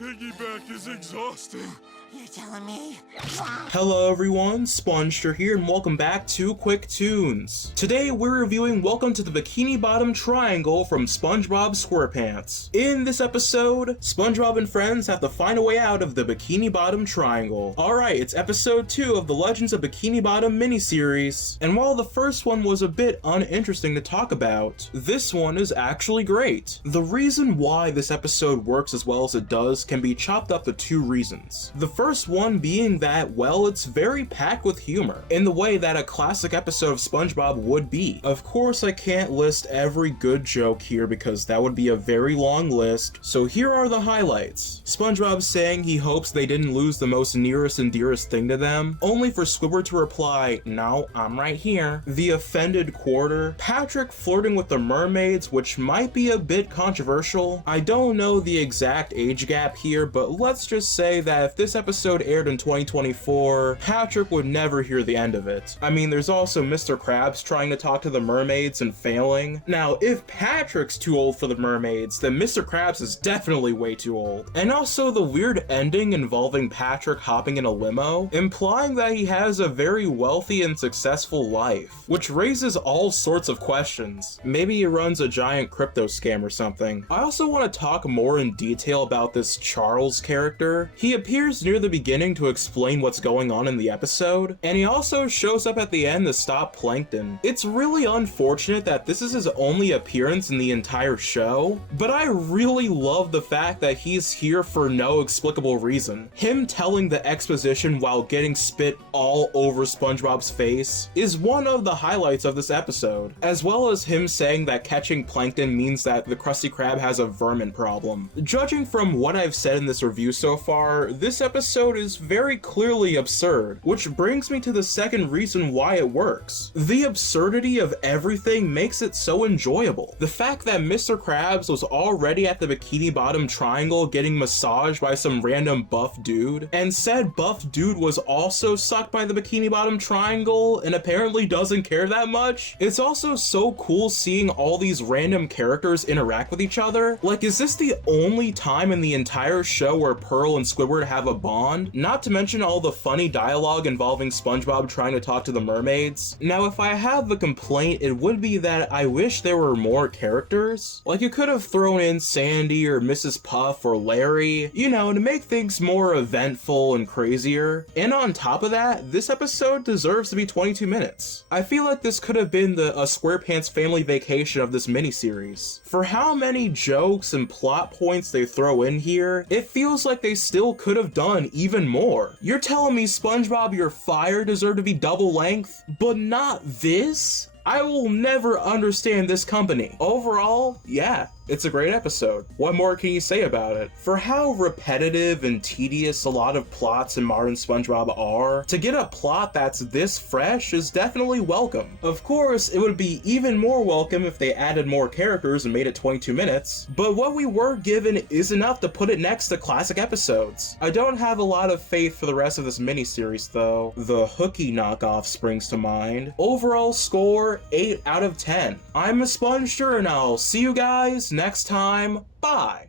piggyback is exhausting. You're telling me? Hello everyone, SpongeStur here, and welcome back to QUICKTOONS. Today we're reviewing Welcome to the Bikini Bottom Triangle from SpongeBob SquarePants. In this episode, SpongeBob and friends have to find a way out of the Bikini Bottom Triangle. Alright, it's episode 2 of the Legends of Bikini Bottom miniseries, and while the first one was a bit uninteresting to talk about, this one is actually great. The reason why this episode works as well as it does can be chopped up to two reasons. The first one being that, well, it's very packed with humor, in the way that a classic episode of SpongeBob would be. Of course, I can't list every good joke here because that would be a very long list, so here are the highlights. SpongeBob saying he hopes they didn't lose the most nearest and dearest thing to them, only for Squidward to reply, "No, I'm right here." The offended quarter. Patrick flirting with the mermaids, which might be a bit controversial. I don't know the exact age gap here, but let's just say that if this episode aired in 2024, Patrick would never hear the end of it. I mean, there's also Mr. Krabs trying to talk to the mermaids and failing. Now, if Patrick's too old for the mermaids, then Mr. Krabs is definitely way too old. And also the weird ending involving Patrick hopping in a limo, implying that he has a very wealthy and successful life, which raises all sorts of questions. Maybe he runs a giant crypto scam or something. I also want to talk more in detail about this Charles character. He appears near the beginning to explain what's going on in the episode, and he also shows up at the end to stop Plankton. It's really unfortunate that this is his only appearance in the entire show, but I really love the fact that he's here for no explicable reason. Him telling the exposition while getting spit all over SpongeBob's face is one of the highlights of this episode, as well as him saying that catching Plankton means that the Krusty Krab has a vermin problem. Judging from what I've said in this review so far, this episode is very clearly absurd, which brings me to the second reason why it works. The absurdity of everything makes it so enjoyable. The fact that Mr. Krabs was already at the Bikini Bottom Triangle getting massaged by some random buff dude, and said buff dude was also sucked by the Bikini Bottom Triangle and apparently doesn't care that much. It's also so cool seeing all these random characters interact with each other. Like, is this the only time in the entire show where Pearl and Squidward have a bond? Not to mention all the funny dialogue involving SpongeBob trying to talk to the mermaids. Now, if I have a complaint, it would be that I wish there were more characters. Like, you could have thrown in Sandy or Mrs. Puff or Larry, you know, to make things more eventful and crazier. And on top of that, this episode deserves to be 22 minutes. I feel like this could have been a SquarePants family vacation of this miniseries. For how many jokes and plot points they throw in here, it feels like they still could have done even more. You're telling me SpongeBob, your fire deserved to be double length, but not this? I will never understand this company. Overall, yeah, it's a great episode. What more can you say about it? For how repetitive and tedious a lot of plots in modern SpongeBob are, to get a plot that's this fresh is definitely welcome. Of course, it would be even more welcome if they added more characters and made it 22 minutes, but what we were given is enough to put it next to classic episodes. I don't have a lot of faith for the rest of this miniseries though. The Hooky knockoff springs to mind. Overall score, 8 out of 10. I'm a SpongeStur and I'll see you guys next time. Bye!